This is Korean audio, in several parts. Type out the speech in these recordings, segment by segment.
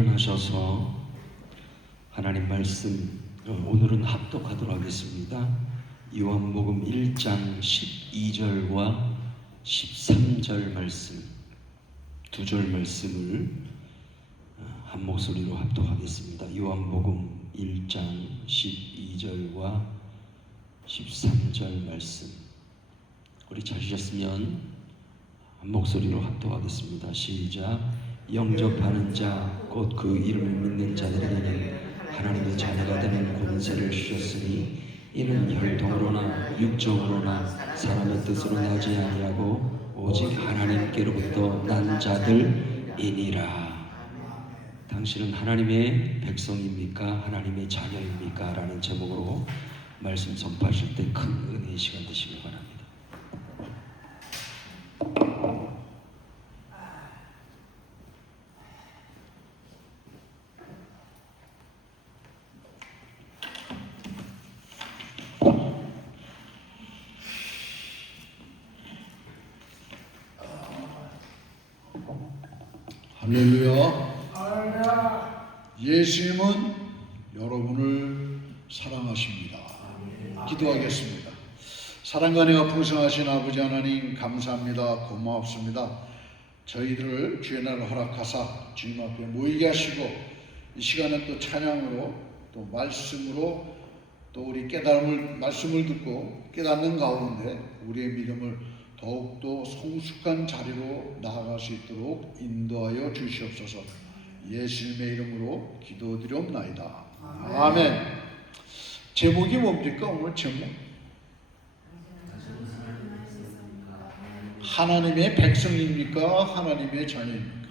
일어나셔서 하나님 말씀 오늘은 합독하도록 하겠습니다. 요한복음 1장 12절과 13절 말씀 두 절 말씀을 한 목소리로 합독하겠습니다. 요한복음 1장 12절과 13절 말씀 우리 찾으셨으면 한 목소리로 합독하겠습니다. 시작. 영접하는 자 곧 그 이름을 믿는 자들에게는 하나님의 자녀가 되는 권세를 주셨으니 이는 혈통으로나 육적으로나 사람의 뜻으로 나지 아니하고 오직 하나님께로부터 난 자들이니라. 당신은 하나님의 백성입니까? 하나님의 자녀입니까? 라는 제목으로 말씀 선포하실 때 큰 은혜의 시간 되시길 바랍니다. 할렐루야. 예수님은 여러분을 사랑하십니다. 기도하겠습니다. 사랑과 은혜가 풍성하신 아버지 하나님 감사합니다. 고맙습니다. 저희들을 주의 날을 허락하사 주님 앞에 모이게 하시고 이 시간은 또 찬양으로 또 말씀으로 또 우리 깨달음을 말씀을 듣고 깨닫는 가운데 우리의 믿음을 더욱더 성숙한 자리로 나아갈 수 있도록 인도하여 주시옵소서. 예수님의 이름으로 기도드리옵나이다. 아멘. 제목이 뭡니까? 오늘 제목? 하나님의 백성입니까? 하나님의 자녀입니까?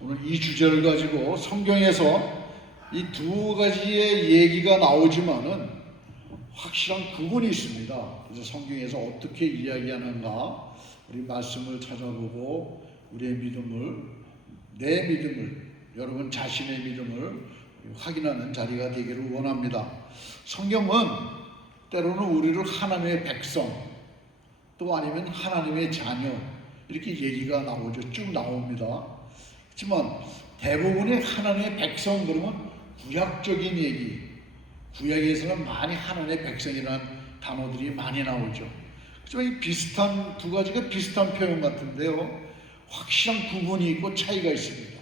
오늘 이 주제를 가지고 성경에서 이 두 가지의 얘기가 나오지만은 확실한 구분이 있습니다. 그래서 성경에서 어떻게 이야기하는가 우리 말씀을 찾아보고 우리의 믿음을, 내 믿음을, 여러분 자신의 믿음을 확인하는 자리가 되기를 원합니다. 성경은 때로는 우리를 하나님의 백성 또 아니면 하나님의 자녀 이렇게 얘기가 나오죠. 쭉 나옵니다. 하지만 대부분의 하나님의 백성 그러면 구약적인 얘기, 구약에서는 많이 하나님의 백성이라는 단어들이 많이 나오죠. 하지만 이 비슷한 두 가지가 비슷한 표현 같은데요, 확실한 구분이 있고 차이가 있습니다.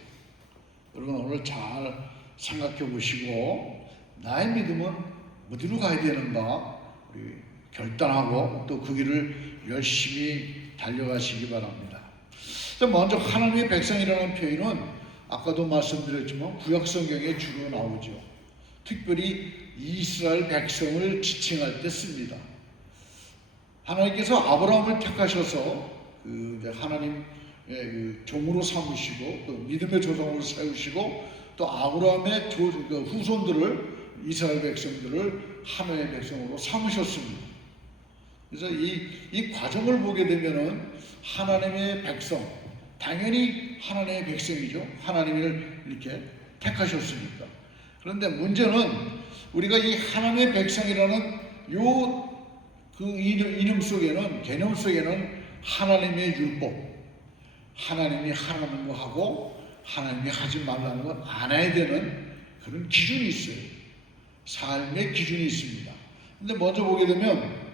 여러분 오늘 잘 생각해 보시고 나의 믿음은 어디로 가야 되는가 우리 결단하고 또 그 길을 열심히 달려가시기 바랍니다. 먼저 하나님의 백성이라는 표현은 아까도 말씀드렸지만 구약 성경에 주로 나오죠. 특별히 이스라엘 백성을 지칭할 때 씁니다. 하나님께서 아브라함을 택하셔서 하나님의 종으로 삼으시고 또 믿음의 조상으로 세우시고 또 아브라함의 후손들을 이스라엘 백성들을 하나님의 백성으로 삼으셨습니다. 그래서 이 과정을 보게 되면은 하나님의 백성, 당연히 하나님의 백성이죠. 하나님을 이렇게 택하셨으니까. 그런데 문제는 우리가 이 하나님의 백성이라는 그 이름 속에는, 개념 속에는 하나님의 율법, 하나님이 하라는 거 하고 하나님이 하지 말라는 건 안 해야 되는 그런 기준이 있어요. 삶의 기준이 있습니다. 근데 먼저 보게 되면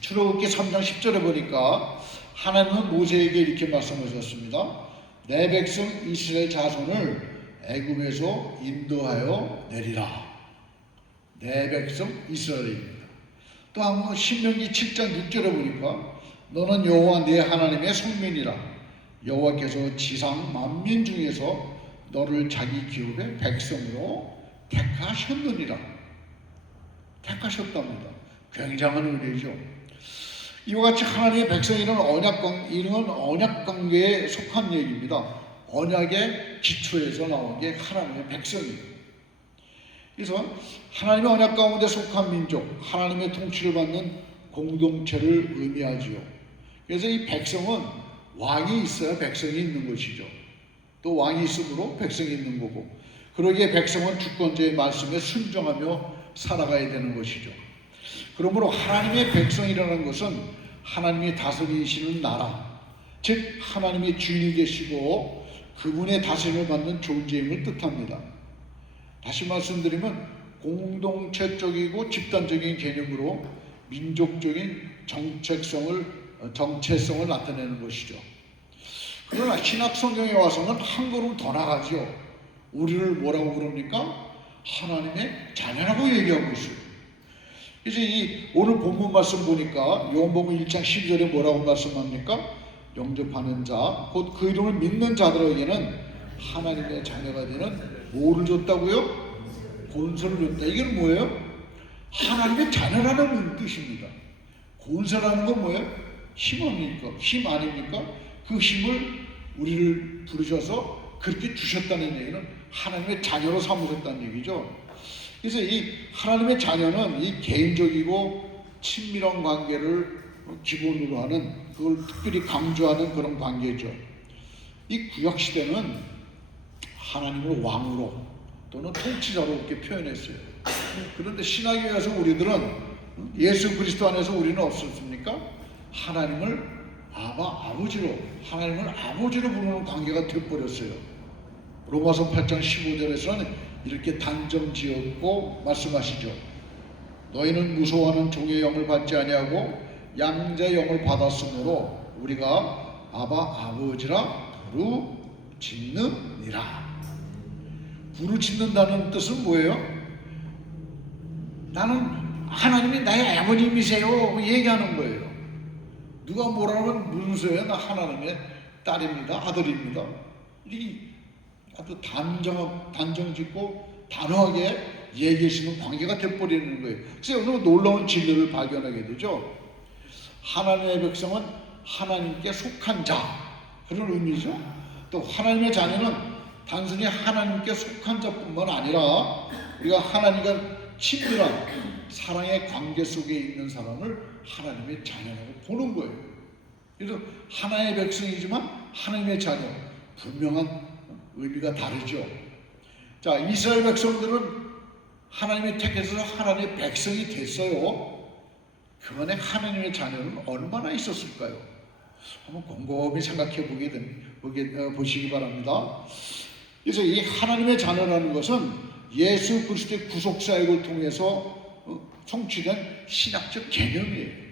출애굽기 3장 10절에 보니까 하나님은 모세에게 이렇게 말씀하셨습니다. 내 백성 이스라엘 자손을 애굽에서 인도하여 내리라. 내 백성 이스라엘입니다. 또 한번 신명기 7장 6절에 보니까 너는 여호와 네 하나님의 성민이라. 여호와께서 지상 만민 중에서 너를 자기 기업의 백성으로 택하셨느니라. 택하셨답니다. 굉장한 은혜죠. 이와 같이 하나님의 백성이라는 언약 관계에 속한 얘기입니다. 언약의 기초에서 나온 게 하나님의 백성이에요. 그래서 하나님의 언약 가운데 속한 민족, 하나님의 통치를 받는 공동체를 의미하지요. 그래서 이 백성은 왕이 있어야 백성이 있는 것이죠. 또 왕이 있으므로 백성이 있는 거고, 그러기에 백성은 주권자의 말씀에 순종하며 살아가야 되는 것이죠. 그러므로 하나님의 백성이라는 것은 하나님이 다스리시는 나라, 즉 하나님이 주인이 되시고 그분의 다스림을 받는 존재임을 뜻합니다. 다시 말씀드리면 공동체적이고 집단적인 개념으로 민족적인 정체성을 나타내는 것이죠. 그러나 신약 성경에 와서는 한 걸음 더 나가죠. 우리를 뭐라고 부릅니까? 하나님의 자녀라고 얘기하고 있어요. 그래서 이 오늘 본문 말씀 보니까 요한복음 1장 12절에 뭐라고 말씀합니까? 영접하는 자, 곧 그 이름을 믿는 자들에게는 하나님의 자녀가 되는 뭐를 줬다고요? 권세를 줬다. 이게 뭐예요? 하나님의 자녀라는 뜻입니다. 권세라는 건 뭐예요? 힘 아닙니까? 힘 아닙니까? 그 힘을 우리를 부르셔서 그렇게 주셨다는 얘기는 하나님의 자녀로 삼으셨다는 얘기죠. 그래서 이 하나님의 자녀는 이 개인적이고 친밀한 관계를 기본으로 하는, 그걸 특별히 강조하는 그런 관계죠. 이 구약 시대는 하나님을 왕으로 또는 통치자로 이렇게 표현했어요. 그런데 신학에 와서 우리들은 예수 그리스도 안에서 우리는 없었습니까? 하나님을 아버지로, 하나님을 아버지로 부르는 관계가 되어버렸어요. 로마서 8장 15절에서는 이렇게 단정지었고 말씀하시죠. 너희는 무서워하는 종의 영을 받지 아니하고 양자의 영을 받았으므로 우리가 아버지라 부르짖느니라. 부르짖는다는 뜻은 뭐예요? 나는 하나님이 나의 아버님이세요 얘기하는 거예요. 누가 뭐라면 무슨 소리야? 나 하나님의 딸입니다, 아들입니다. 이 아주 단정짓고 단호하게 얘기하시는 관계가 돼버리는 거예요. 그래서 오늘 놀라운 진리를 발견하게 되죠. 하나님의 백성은 하나님께 속한 자, 그런 의미죠. 또 하나님의 자녀는 단순히 하나님께 속한 자뿐만 아니라 우리가 하나님과 친밀한 사랑의 관계 속에 있는 사람을 하나님의 자녀라고 보는 거예요. 그래서 하나님의 백성이지만 하나님의 자녀, 분명한 의미가 다르죠. 자, 이스라엘 백성들은 하나님의 택해서 하나님의 백성이 됐어요. 그 안에 하나님의 자녀는 얼마나 있었을까요? 한번 곰곰이 생각해 보시기 바랍니다. 그래서 이 하나님의 자녀라는 것은 예수 그리스도의 구속 사역을 통해서 성취된 신학적 개념이에요.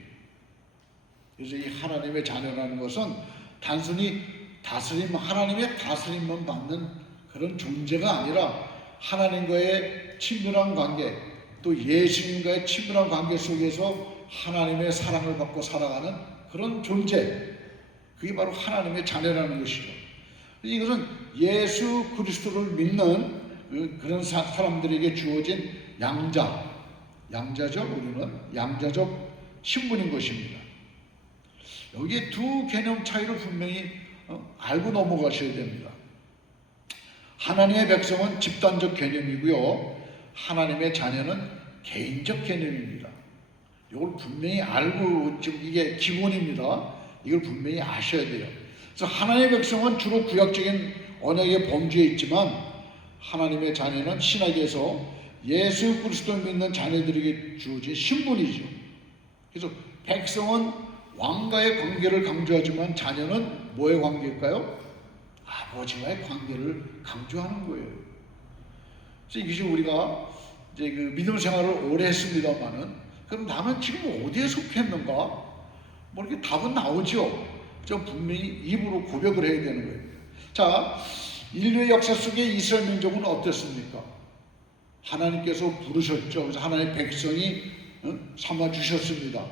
그래서 이 하나님의 자녀라는 것은 단순히 하나님의 다스림만 받는 그런 존재가 아니라 하나님과의 친밀한 관계, 또 예수님과의 친밀한 관계 속에서 하나님의 사랑을 받고 살아가는 그런 존재, 그게 바로 하나님의 자녀라는 것이죠. 이것은 예수 그리스도를 믿는 그런 사람들에게 주어진 양자죠. 우리는 양자적 신분인 것입니다. 여기에 두 개념 차이를 분명히 알고 넘어가셔야 됩니다. 하나님의 백성은 집단적 개념이고요, 하나님의 자녀는 개인적 개념입니다. 이걸 분명히 알고, 지금 이게 기본입니다. 이걸 분명히 아셔야 돼요. 그래서 하나님의 백성은 주로 구약적인 언약의 범주에 있지만 하나님의 자녀는 신학에서 예수 그리스도를 믿는 자녀들에게 주어진 신분이죠. 그래서 백성은 왕과의 관계를 강조하지만 자녀는 뭐의 관계일까요? 아버지와의 관계를 강조하는 거예요. 그래서 이것이 우리가 이제 그 믿음 생활을 오래 했습니다만은, 그럼 나는 지금 어디에 속했는가? 뭐 이렇게 답은 나오죠. 좀 분명히 입으로 고백을 해야 되는 거예요. 자, 인류의 역사 속에 이스라엘 민족은 어땠습니까? 하나님께서 부르셨죠. 그래서 하나님의 백성이 삼아 주셨습니다.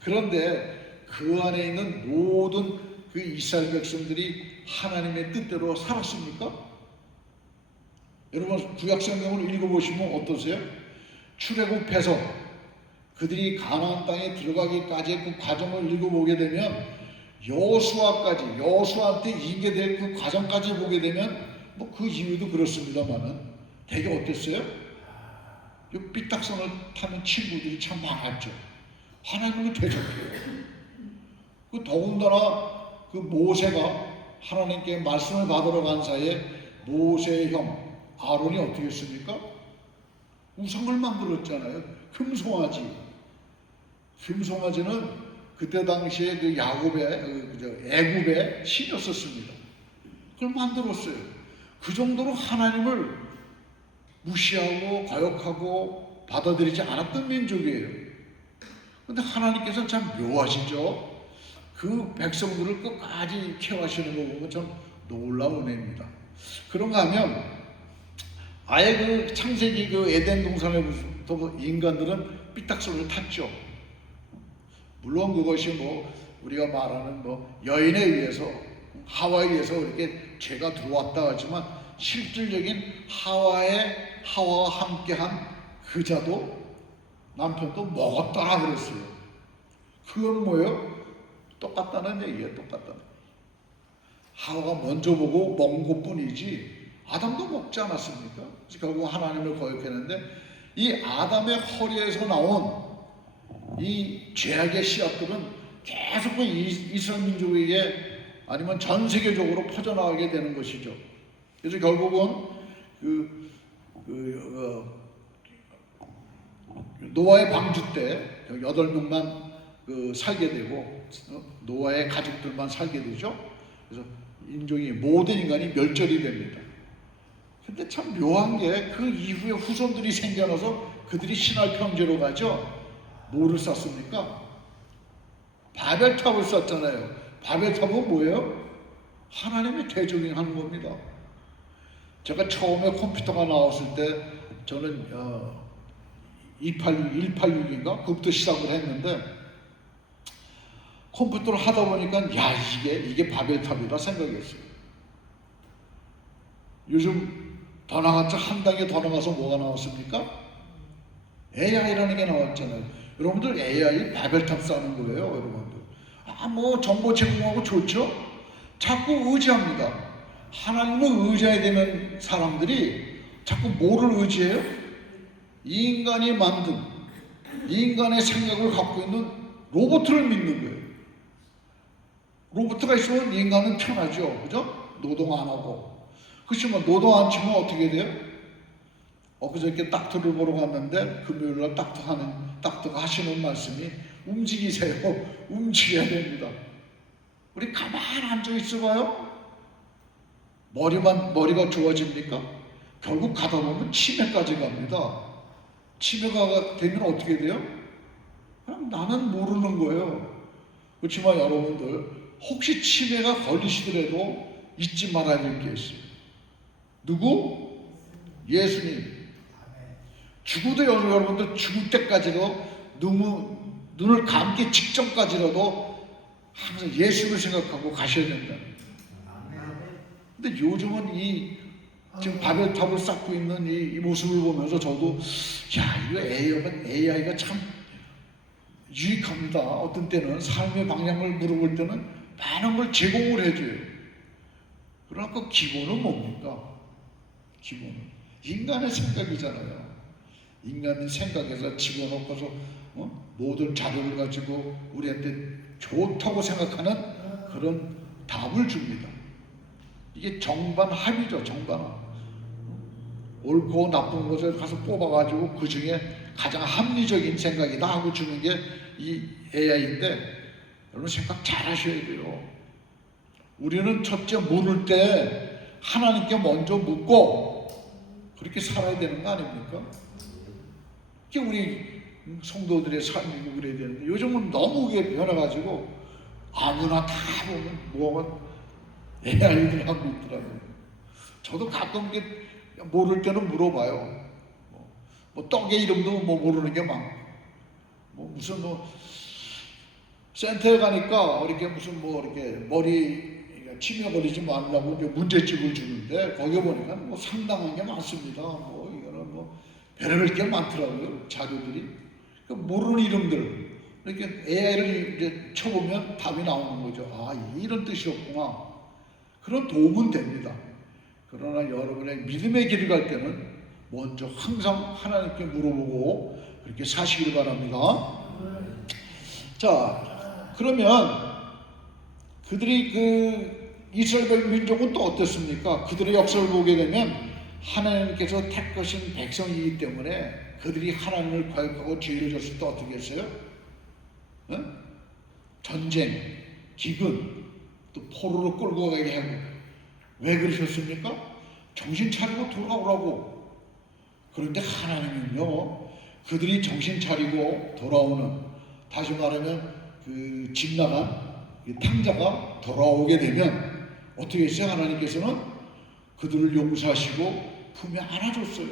그런데 그 안에 있는 모든 그 이스라엘 백성들이 하나님의 뜻대로 살았습니까? 여러분 구약 성경을 읽어보시면 어떠세요? 출애굽해서 그들이 가나안 땅에 들어가기까지의 그 과정을 읽어보게 되면, 여호수아한테 인계될 그 과정까지 보게 되면, 뭐 그 이유도 그렇습니다만은 되게 어땠어요? 이 삐딱선을 타는 친구들이 참 많았죠. 하나님을 대적해요. 그 더군다나 그 모세가 하나님께 말씀을 받으러 간 사이에 모세의 형 아론이 어떻게 했습니까? 우상을 만들었잖아요. 금송아지는 그때 당시에 그 애굽의 신이었었습니다. 그걸 만들었어요. 그 정도로 하나님을 무시하고 거역하고 받아들이지 않았던 민족이에요. 그런데 하나님께서 참 묘하시죠. 그 백성들을 끝까지 케어하시는 거 보면 참 놀라운 은혜입니다. 그런가 하면 아예 그 창세기 그 에덴 동산에부터 인간들은 삐딱선을 탔죠. 물론 그것이 뭐 우리가 말하는 뭐 여인에 의해서 하와에 의해서 이렇게 죄가 들어왔다 하지만 실질적인 하와와 함께한 그자도 남편도 먹었다 그랬어요. 그건 뭐예요? 똑같다는 얘기예요. 똑같다는. 하와가 먼저 보고 먹은 것뿐이지 아담도 먹지 않았습니까? 결국 하나님을 거역했는데 이 아담의 허리에서 나온 이 죄악의 씨앗들은 계속 이스라엘 민족에게 아니면 전 세계적으로 퍼져나가게 되는 것이죠. 그래서 결국은 노아의 방주 때 8명만 살게 되고 노아의 가족들만 살게 되죠. 그래서 인종이 모든 인간이 멸절이 됩니다. 근데 참 묘한 게 그 이후에 후손들이 생겨나서 그들이 신할 평지로 가죠. 뭐를 쌓습니까? 바벨탑을 쌓잖아요. 바벨탑은 뭐예요? 하나님의 대적행하는 겁니다. 제가 처음에 컴퓨터가 나왔을 때 저는 186인가? 그것부터 시작을 했는데 컴퓨터를 하다 보니까 야 이게 바벨탑이다 생각했어요. 요즘 더 나갔죠. 한 단계 더 나가서 뭐가 나왔습니까? AI라는 게 나왔잖아요. 여러분들 AI 바벨탑 쌓는 거예요. 여러분들. 뭐 정보 제공하고 좋죠. 자꾸 의지합니다. 하나님을 의지해야 되는 사람들이 자꾸 뭐를 의지해요? 인간이 만든 인간의 생각을 갖고 있는 로봇을 믿는 거예요. 로봇가 있으면 인간은 편하죠. 그죠? 노동 안 하고. 그렇지만 노동 안 치면 어떻게 돼요? 그저께 닥터를 보러 갔는데 금요일날 닥터가 하시는 말씀이 움직이세요. 움직여야 됩니다. 우리 가만 앉아 있어봐요. 머리가 좋아집니까? 결국 가다 보면 치매까지 갑니다. 치매가 되면 어떻게 돼요? 그냥 나는 모르는 거예요. 그렇지만 여러분들 혹시 치매가 걸리시더라도 잊지 말아야 될 게 있어요. 누구? 예수님. 죽어도 여러분들 죽을 때까지도 눈을 감기 직전까지라도 항상 예수를 생각하고 가셔야 된다. 근데 요즘은 지금 바벨탑을 쌓고 있는 이 모습을 보면서 저도 이거 AI가 참 유익합니다. 어떤 때는 삶의 방향을 물어볼 때는 많은 걸 제공을 해줘요. 그러나 그 기본은 뭡니까? 기본은 인간의 생각이잖아요. 인간의 생각에서 집어넣고서 모든 자료를 가지고 우리한테 좋다고 생각하는 그런 답을 줍니다. 이게 정반합이죠. 정반합. 옳고 나쁜 것을 가서 뽑아가지고 그 중에 가장 합리적인 생각이다 하고 주는 게 이 AI인데 여러분 생각 잘 하셔야 돼요. 우리는 첫째 물을 때 하나님께 먼저 묻고 그렇게 살아야 되는 거 아닙니까? 그게 우리 성도들의 삶이고 그래야 되는데 요즘은 너무 그게 변해가지고 아무나 다 보면 뭐가 AI들이 하고 있더라고요. 저도 가끔 모를 때는 물어봐요. 뭐 떡의 이름도 뭐 모르는 게 많고 무슨 센터에 가니까 이렇게 무슨 이렇게 머리 치매 걸리지 말라고 이제 문제집을 주는데 거기에 보니까 상당한 게 많습니다. 이거는 별의별 게 많더라고요. 자료들이. 모르는 이름들 이렇게 AI를 이제 쳐보면 답이 나오는 거죠. 이런 뜻이었구나. 그런 도움은 됩니다. 그러나 여러분의 믿음의 길을 갈 때는 먼저 항상 하나님께 물어보고 그렇게 사시길 바랍니다. 자, 그러면 그들이 이스라엘 민족은 또 어떻습니까? 그들의 역사를 보게 되면 하나님께서 택하신 백성이기 때문에 그들이 하나님을 거역하고 죄를 졌을 때 어떻게 했어요? 전쟁, 기근, 또 포로로 끌고 가게 하고 왜 그러셨습니까? 정신 차리고 돌아오라고. 그런데 하나님은요, 그들이 정신 차리고 돌아오는, 다시 말하면 그 집 나간 탕자가 돌아오게 되면 어떻게 했어요? 하나님께서는 그들을 용서하시고 품에 안아줬어요.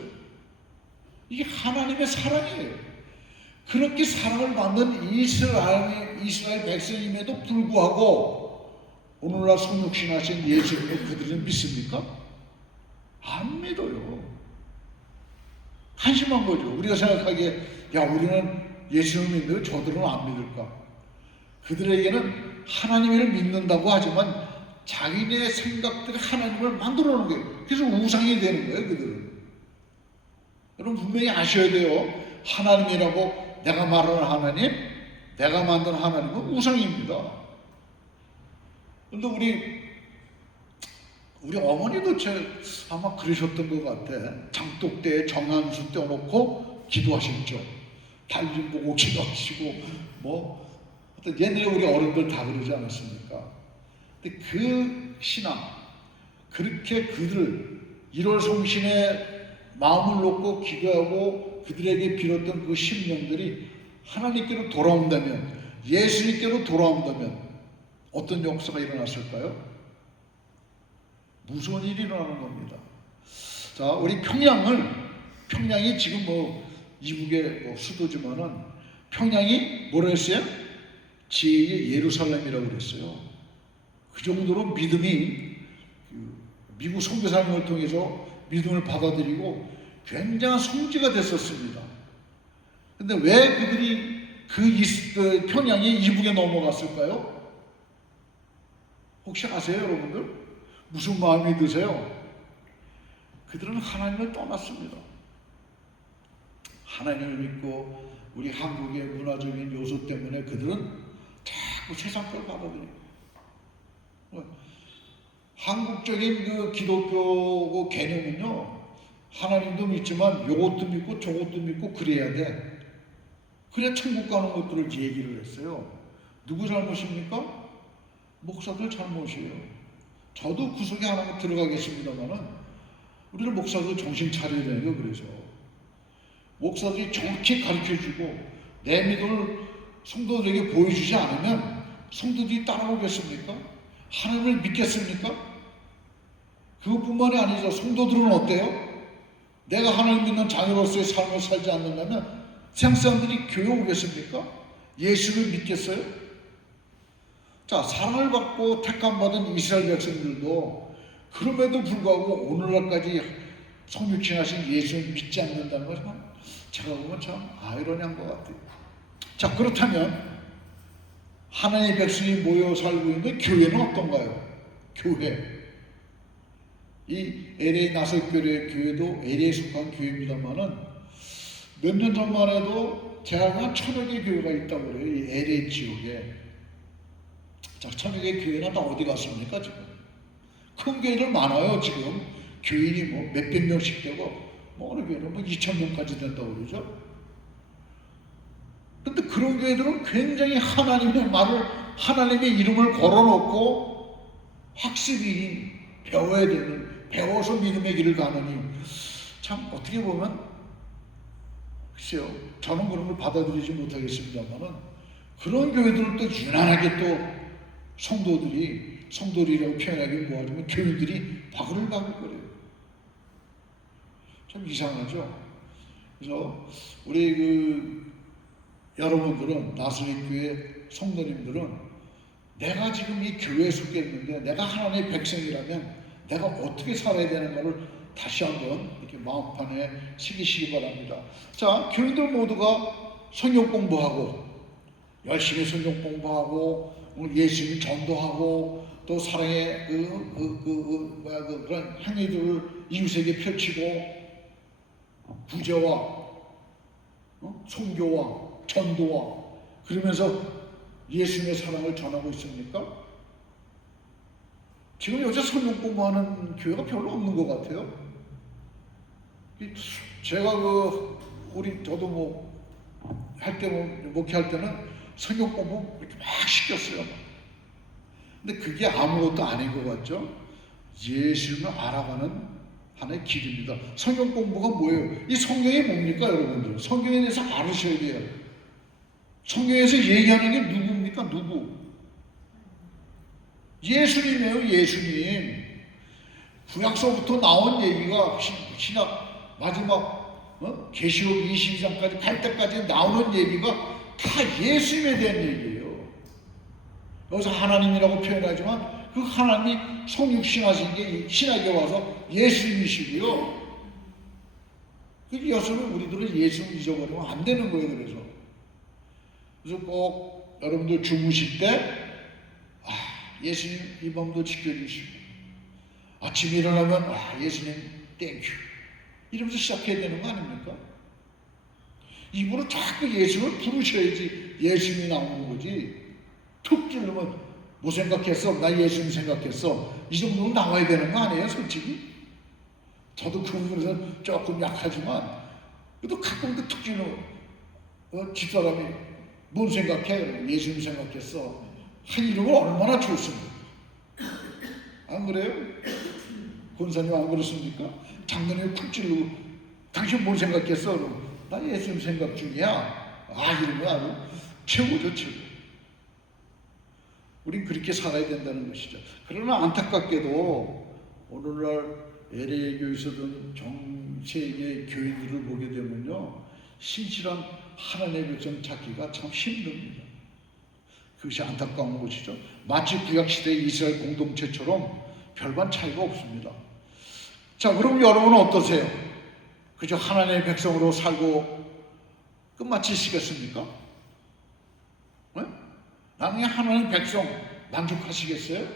이게 하나님의 사랑이에요. 그렇게 사랑을 받는 이스라엘 백성임에도 불구하고 오늘날 성육신하신 예수님을 그들은 믿습니까? 안 믿어요. 한심한 거죠. 우리가 생각하기에 야, 우리는 예수님을 믿는데 저들은 안 믿을까? 그들에게는 하나님을 믿는다고 하지만 자기네 생각들이 하나님을 만들어 놓은 거예요. 그래서 우상이 되는 거예요, 그들은. 여러분 분명히 아셔야 돼요. 하나님이라고 내가 말하는 하나님, 내가 만든 하나님은 우상입니다. 그런데 우리 어머니도 아마 그러셨던 것 같아. 장독대에 정한수 떼어놓고 기도하셨죠. 달림 보고 기도하시고 옛날에 우리 어른들 다 그러지 않았습니까? 근데 그 신앙, 그렇게 그들 1월 성신에 마음을 놓고 기도하고 그들에게 빌었던 그 심령들이 하나님께로 돌아온다면, 예수님께로 돌아온다면 어떤 역사가 일어났을까요? 무서운 일이 일어나는 겁니다. 자, 우리 평양이 지금 이북의 수도지만은 평양이 뭐라 했어요? 제2의 예루살렘이라고 그랬어요. 그 정도로 믿음이 미국 선교사님을 통해서 믿음을 받아들이고 굉장한 성지가 됐었습니다. 근데 왜 그들이 그 평양이 이북에 넘어갔을까요? 혹시 아세요, 여러분들? 무슨 마음이 드세요? 그들은 하나님을 떠났습니다. 하나님을 믿고 우리 한국의 문화적인 요소 때문에 그들은 자꾸 세상 걸 받아들여요. 한국적인 그 기독교 개념은요, 하나님도 믿지만 요것도 믿고 저것도 믿고 그래야 돼. 그래야 천국 가는 것들을 얘기를 했어요. 누구 잘못입니까? 목사들 잘못이에요. 저도 그 속에 하나 들어가겠습니다만은 우리는 목사들 정신 차려야 되는 거. 그래서 목사들이 정확히 가르쳐주고 내 믿음을 성도들에게 보여주지 않으면 성도들이 따라오겠습니까? 하나님을 믿겠습니까? 그것뿐만이 아니죠. 성도들은 어때요? 내가 하나님 믿는 자녀로서의 삶을 살지 않는다면 세상 사람들이 교회 오겠습니까? 예수를 믿겠어요? 자, 사랑을 받고 택함받은 이스라엘 백성들도 그럼에도 불구하고 오늘날까지 성육신하신 예수를 믿지 않는다는 것은 제가 보면 참 아이러니한 것 같아요. 자, 그렇다면 하나님의 백성이 모여 살고 있는 교회는 어떤가요? 교회. 이 LA 나설교회 교회도 LA에 속한 교회입니다만은 몇 년 전만 해도 제가 1000여 개 교회가 있다고 그래요. 이 LA 지역에. 자, 1000여 개 교회는 다 어디 갔습니까, 지금? 큰 교회들 많아요, 지금. 교인이 몇백 명씩 되고, 어느 교회는 2000명까지 된다고 그러죠. 근데 그런 교회들은 굉장히 하나님의 이름을 걸어놓고 학습이 배워야 되는, 배워서 믿음의 길을 가느니, 참 어떻게 보면, 글쎄요, 저는 그런 걸 받아들이지 못하겠습니다만은, 그런 교회들은 또 유난하게 또 성도들이라고 표현하기 뭐하지만 교인들이 바글바글거려요. 참 이상하죠. 그래서 우리 여러분들은 나사렛 교회 성도님들은 내가 지금 이 교회에 속해 있는데 내가 하나님의 백성이라면 내가 어떻게 살아야 되는가를 다시 한번 이렇게 마음판에 새기시기 바랍니다. 자, 교인들 모두가 성경 공부하고 열심히 성경 공부하고 예수님 전도하고 또 사랑의 그런 행위들을 이웃에게 펼치고 구제와 선교와 전도와 그러면서 예수님의 사랑을 전하고 있습니까? 지금 요새 성경 공부하는 교회가 별로 없는 것 같아요. 제가 저도 목회할 때는 성경 공부 이렇게 막 시켰어요. 근데 그게 아무것도 아닌 것 같죠? 예수님을 알아가는 하나의 길입니다. 성경 공부가 뭐예요? 이 성경이 뭡니까, 여러분들? 성경에 대해서 알으셔야 돼요. 성경에서 얘기하는 게 누구입니까? 누구? 예수님이에요, 예수님. 구약서부터 나온 얘기가 신약 마지막 계시록 22장까지 갈 때까지 나오는 얘기가 다 예수님에 대한 얘기예요. 여기서 하나님이라고 표현하지만 그 하나님이 성육신하신 게 신약에 와서 예수님이시고요. 그래서 우리들은 예수를 잊어버리면 안 되는 거예요. 그래서 꼭 여러분들 주무실 때 예수님 이 밤도 지켜주시고, 아침에 일어나면 예수님 땡큐 이러면서 시작해야 되는 거 아닙니까? 입으로 자꾸 예수를 부르셔야지 예수님이 나오는 거지. 툭 찌르면 뭐 생각했어? 나 예수님 생각했어. 이 정도는 나와야 되는 거 아니에요, 솔직히? 저도 그 부분에서 조금 약하지만 그래도 가끔 툭 찌르면 집사람이 뭔 생각해? 예수님 생각했어. 이러면 얼마나 좋습니까? 안 그래요? 권사님 안 그렇습니까? 작년에 쿡 찌르고 당신 뭔 생각했어? 나 예수님 생각 중이야. 이러면 아주 최고죠, 최고. 우린 그렇게 살아야 된다는 것이죠. 그러나 안타깝게도 오늘날 LA 교회에서든 전 세계 교인들을 보게 되면요, 신실한 하나님의 백성 찾기가 참 힘듭니다. 그것이 안타까운 것이죠. 마치 구약시대의 이스라엘 공동체처럼 별반 차이가 없습니다. 자, 그럼 여러분은 어떠세요? 그저 하나님의 백성으로 살고 끝마치시겠습니까? 네? 나중에 하나님의 백성 만족하시겠어요?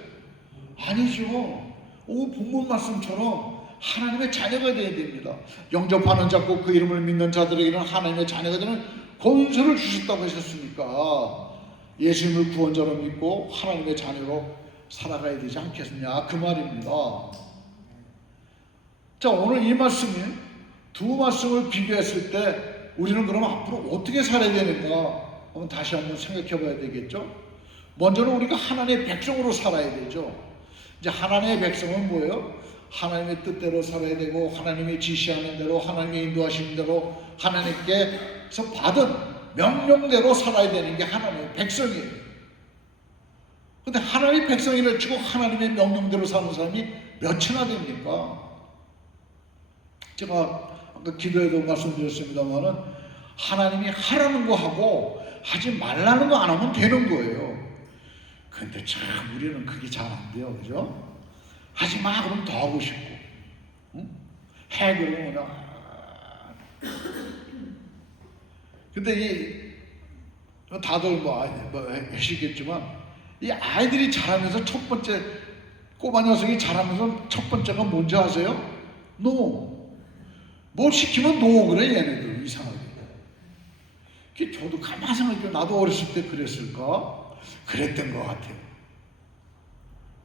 아니죠. 본문 말씀처럼 하나님의 자녀가 되어야 됩니다. 영접하는 자 꼭 그 이름을 믿는 자들에게는 하나님의 자녀가 되는 권세를 주셨다고 하셨으니까 예수님을 구원자로 믿고 하나님의 자녀로 살아가야 되지 않겠느냐, 그 말입니다. 자, 오늘 이 말씀이 두 말씀을 비교했을 때 우리는 그럼 앞으로 어떻게 살아야 되는가 한번 다시 한번 생각해 봐야 되겠죠. 먼저는 우리가 하나님의 백성으로 살아야 되죠. 이제 하나님의 백성은 뭐예요? 하나님의 뜻대로 살아야 되고, 하나님이 지시하는 대로, 하나님이 인도하시는 대로, 하나님께서 받은 명령대로 살아야 되는 게 하나님의 백성이에요. 근데 하나님의 백성이라 치고 하나님의 명령대로 사는 사람이 몇이나 됩니까? 제가 아까 기도에도 말씀드렸습니다만은 하나님이 하라는 거 하고 하지 말라는 거 안 하면 되는 거예요. 근데 참 우리는 그게 잘 안 돼요, 그죠? 하지 마 그러면 더 하고 싶고, 응? 해 그러면 근데 다들 하시겠지만 이 아이들이 자라면서 첫 번째, 꼬마 녀석이 자라면서 첫 번째가 뭔지 아세요? 노. 뭘 시키면 노 그래, 얘네들 이상하게. 저도 가만히 생각해도 나도 어렸을 때 그랬을까? 그랬던 것 같아요.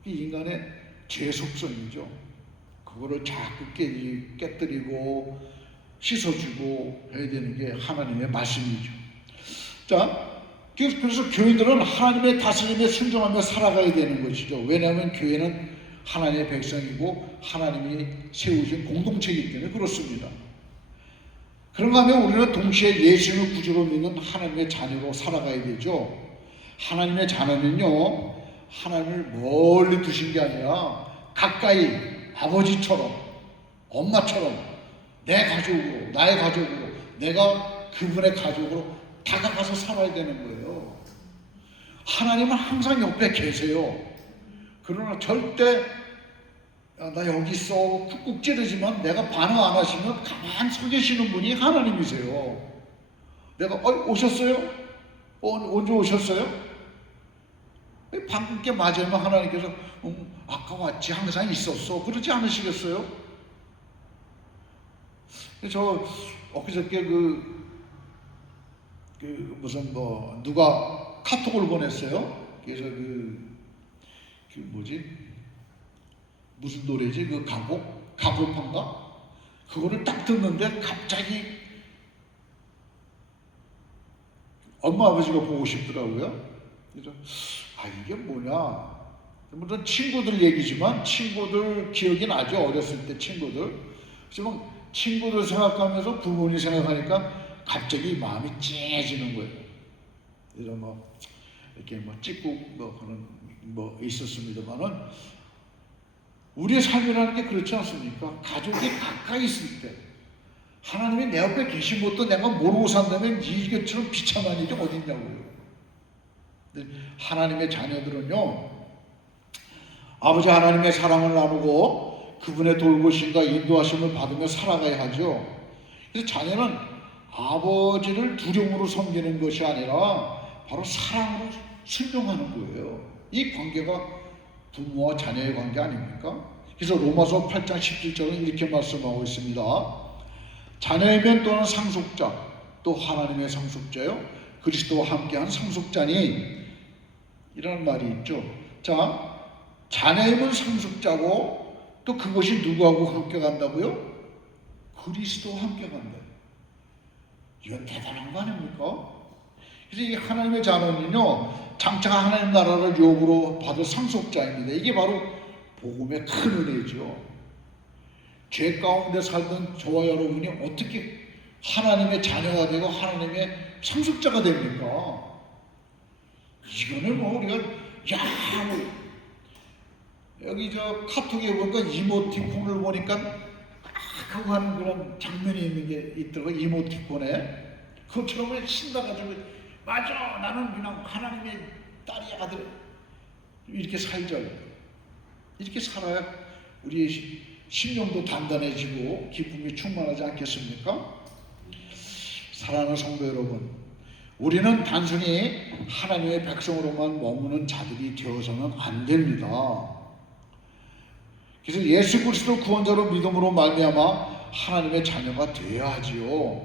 이 인간의 죄 속성이죠. 그거를 자꾸 깨뜨리고 씻어주고 해야 되는 게 하나님의 말씀이죠. 자, 그래서 교인들은 하나님의 다스림에 순종하며 살아가야 되는 것이죠. 왜냐하면 교회는 하나님의 백성이고 하나님이 세우신 공동체이기 때문에 그렇습니다. 그런가 하면 우리는 동시에 예수님을 구주로 믿는 하나님의 자녀로 살아가야 되죠. 하나님의 자녀는요, 하나님을 멀리 두신 게 아니라 가까이 아버지처럼, 엄마처럼 내 가족으로, 나의 가족으로, 내가 그분의 가족으로 다가가서 살아야 되는 거예요. 하나님은 항상 옆에 계세요. 그러나 절대 나 여기 있어 쿡쿡 찌르지만 내가 반응 안 하시면 가만히 서 계시는 분이 하나님이세요. 내가 오셨어요? 언제 오셨어요? 방금께 맞으면 하나님께서 아까 왔지, 항상 있었어, 그러지 않으시겠어요? 저 엊그저께 무슨 누가 카톡을 보냈어요. 그래서 무슨 노래지? 가곡판가? 그거를 딱 듣는데 갑자기 엄마 아버지가 보고 싶더라고요. 그래서 이게 뭐냐? 물론 친구들 얘기지만 친구들 기억이 나죠. 어렸을 때 친구들. 하지만 친구들 생각하면서 부모님 생각하니까 갑자기 마음이 찡해지는 거예요. 그래서 뭐 이렇게 뭐 찍고 뭐 그런 뭐 있었습니다만은 우리의 삶이라는 게 그렇지 않습니까? 가족이 가까이 있을 때 하나님이 내 옆에 계신 것도 내가 모르고 산다면 이것처럼 비참한 일이 어디 있냐고요. 하나님의 자녀들은요, 아버지 하나님의 사랑을 나누고 그분의 돌보심과 인도하심을 받으며 살아가야 하죠. 그래서 자녀는 아버지를 두려움으로 섬기는 것이 아니라 바로 사랑으로 순종하는 거예요. 이 관계가 부모와 자녀의 관계 아닙니까? 그래서 로마서 8장 17절은 이렇게 말씀하고 있습니다. 자녀이면 또는 상속자, 또 하나님의 상속자요, 그리스도와 함께한 상속자니, 이라는 말이 있죠. 자, 자녀이면 상속자고 또 그것이 누구하고 함께 간다고요? 그리스도와 함께 간다. 이건 대단한 거 아닙니까? 그래서 이 하나님의 자녀는요, 장차 하나님 나라를 유업으로 받을 상속자입니다. 이게 바로 복음의 큰 은혜죠. 죄 가운데 살던 저와 여러분이 어떻게 하나님의 자녀가 되고 하나님의 상속자가 됩니까? 이거는 뭐 우리가 뭐 여기 저 카톡에 보니까 이모티콘을 보니까 하고 하는 그런 장면이 있는 게 있더라고요. 이모티콘에 그것처럼 신나가지고 맞아, 나는 그냥 하나님의 딸이 아들, 이렇게 살자. 이렇게 살아야 우리의 심령도 단단해지고 기쁨이 충만하지 않겠습니까? 사랑하는 성도 여러분, 우리는 단순히 하나님의 백성으로만 머무는 자들이 되어서는 안 됩니다. 그래서 예수 그리스도 구원자로 믿음으로 말미암아 하나님의 자녀가 되어야 하지요.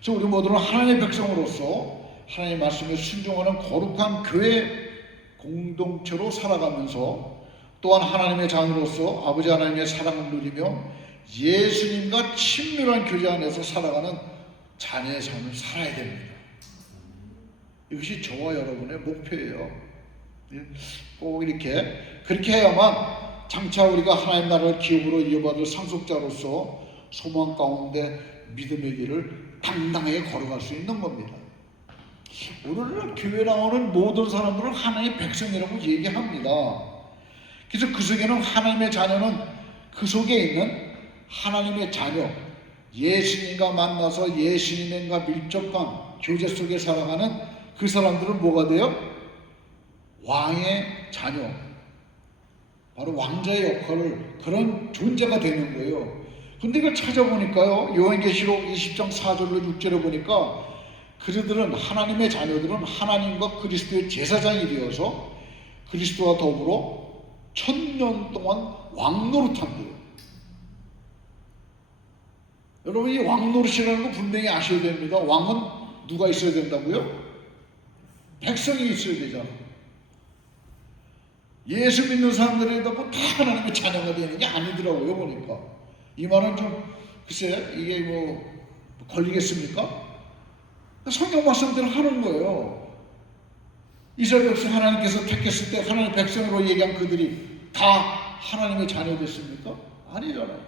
그래서 우리 모두는 하나님의 백성으로서 하나님의 말씀에 순종하는 거룩한 교회 공동체로 살아가면서 또한 하나님의 자녀로서 아버지 하나님의 사랑을 누리며 예수님과 친밀한 교제 안에서 살아가는 자녀의 삶을 살아야 됩니다. 이것이 저와 여러분의 목표예요. 꼭 이렇게 그렇게 해야만 장차 우리가 하나님 나라를 기업으로 이어받을 상속자로서 소망 가운데 믿음의 길을 당당하게 걸어갈 수 있는 겁니다. 오늘날 교회 나오는 모든 사람들은 하나님의 백성이라고 얘기합니다. 그래서 그 속에는 하나님의 자녀는 그 속에 있는 하나님의 자녀, 예수님과 만나서 예수님과 밀접한 교제 속에 살아가는 그 사람들은 뭐가 돼요? 왕의 자녀, 바로 왕자의 역할을, 그런 존재가 되는 거예요. 근데 이걸 찾아보니까요, 요한계시록 20장 4절로 6절에 보니까 그들은, 하나님의 자녀들은 하나님과 그리스도의 제사장이 되어서 그리스도와 더불어 1000년 동안 왕노릇한대요. 여러분, 이 왕노릇이라는 거 분명히 아셔야 됩니다. 왕은 누가 있어야 된다고요? 백성이 있어야 되잖아요. 예수 믿는 사람들에다 뭐 다 하나님의 자녀가 되는 게 아니더라고요, 보니까. 이 말은 좀 글쎄 이게 뭐 걸리겠습니까? 성경 말씀대로 하는 거예요. 이스라엘 백성 하나님께서 택했을 때 하나님의 백성으로 얘기한 그들이 다 하나님의 자녀 됐습니까? 아니잖아요.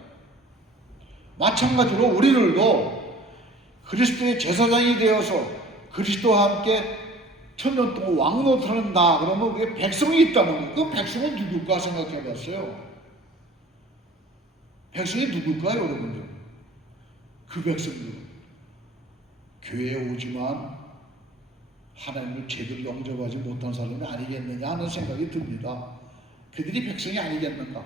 마찬가지로 우리들도 그리스도의 제사장이 되어서 그리스도와 함께 1000년 동안 왕노릇하는 나, 그러면 그게 백성이 있다는 거예요. 그 백성은 누굴까 생각해 봤어요. 백성이 누굴까요, 여러분들? 그 백성들은 교회에 오지만 하나님을 제대로 영접하지 못한 사람이 아니겠느냐 하는 생각이 듭니다. 그들이 백성이 아니겠는가?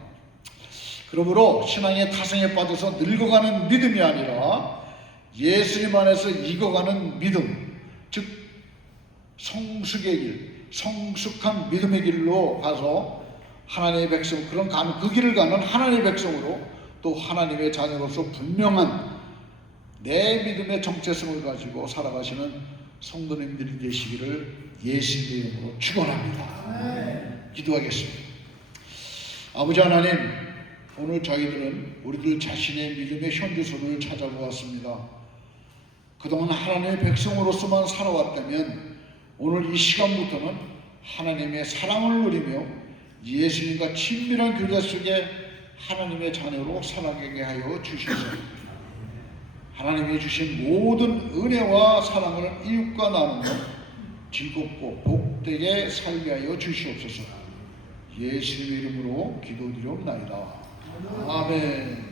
그러므로 신앙의 타성에 빠져서 늙어가는 믿음이 아니라 예수님 안에서 익어가는 믿음, 즉 성숙의 길, 성숙한 믿음의 길로 가서 하나님의 백성, 그 길을 가는 하나님의 백성으로 또 하나님의 자녀로서 분명한 내 믿음의 정체성을 가지고 살아가시는 성도님들이 되시기를 예수님의 이름으로 축원합니다. 기도하겠습니다. 아버지 하나님, 오늘 저희들은 우리들 자신의 믿음의 현주소를 찾아보았습니다. 그동안 하나님의 백성으로서만 살아왔다면 오늘 이 시간부터는 하나님의 사랑을 누리며 예수님과 친밀한 교제 속에 하나님의 자녀로 살아가게 하여 주시옵소서. 하나님이 주신 모든 은혜와 사랑을 이웃과 나누며 즐겁고 복되게 살게 하여 주시옵소서. 예수님의 이름으로 기도드리옵나이다. 아멘.